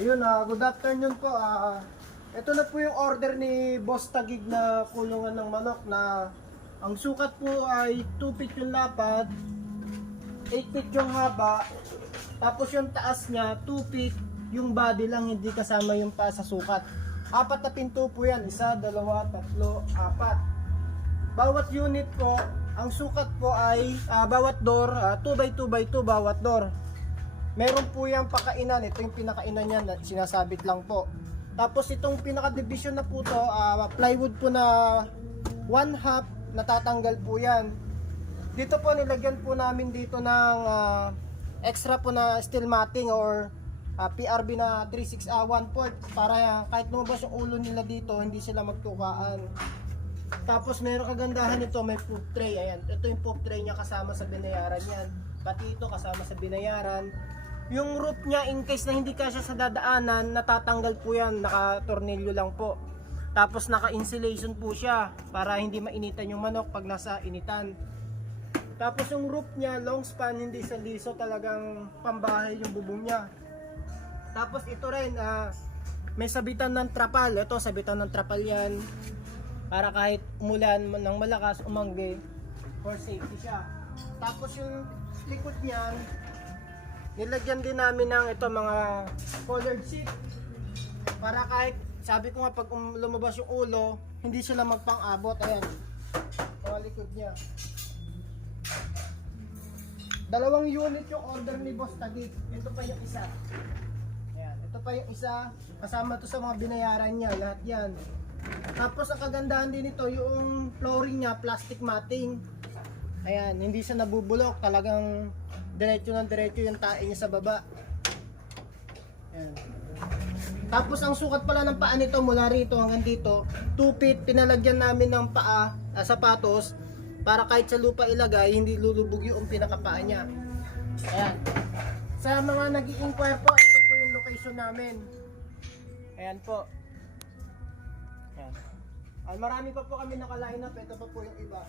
Yun, good afternoon po. Ito na po yung order ni Boss Tagig na kulungan ng manok na ang sukat po ay 2 feet yung lapad, 8 feet yung haba, tapos yung taas niya 2 feet yung body lang, hindi kasama yung paa sa sukat. 4 na pinto po yan, 1, 2, 3, 4. Bawat unit po, ang sukat po ay bawat door, 2x2x2 bawat door. Meron po yung pakainan, ito yung pinakainan niya, sinasabit lang po. Tapos itong pinaka-division na po to, plywood po na 1/2, natatanggal po yan. Dito po nilagyan po namin dito ng extra po na steel matting or PRB na 1/4 para kahit lumabas yung ulo nila dito, hindi sila magtukaan. Tapos meron kagandahan nito, may poop tray. Ayan, ito yung poop tray niya kasama sa binayaran yan. Pati ito kasama sa binayaran. Yung roof niya, in case na hindi kasya sa dadaanan, natatanggal po yan, naka-tornilyo lang po. Tapos naka-insulation po siya para hindi mainitan yung manok pag nasa initan. Tapos yung roof niya, long span, hindi sa liso, talagang pambahay yung bubong niya. Tapos ito rin, may sabitan ng trapal. Ito, sabitan ng trapal yan para kahit umulan ng malakas, umangge, for safety siya. Tapos yung likod niyan, nilagyan din namin ng ito mga colored sheet para kahit, sabi ko nga, pag lumabas yung ulo, hindi sila magpang-abot. Ayan, mga likod niya. 2 unit yung order ni Boss Tagig. Ito pa yung isa. Ayan, ito pa yung isa, kasama to sa mga binayaran niya, lahat yan. Tapos ang kagandahan din ito, yung flooring niya, plastic matting. Ayan, hindi siya nabubulok, talagang diretso ng diretso yung tae niya sa baba. Ayan. Tapos ang sukat pala ng paa nito mula rito hanggang dito, 2 feet, pinalagyan namin ng paa, sapatos, para kahit sa lupa ilagay, hindi lulubog yung pinakapaa niya. Ayan. Sa mga nag-i-inquire po, ito po yung location namin. Ayan po. Ayan. Marami pa po kami naka-line up, ito pa po yung iba.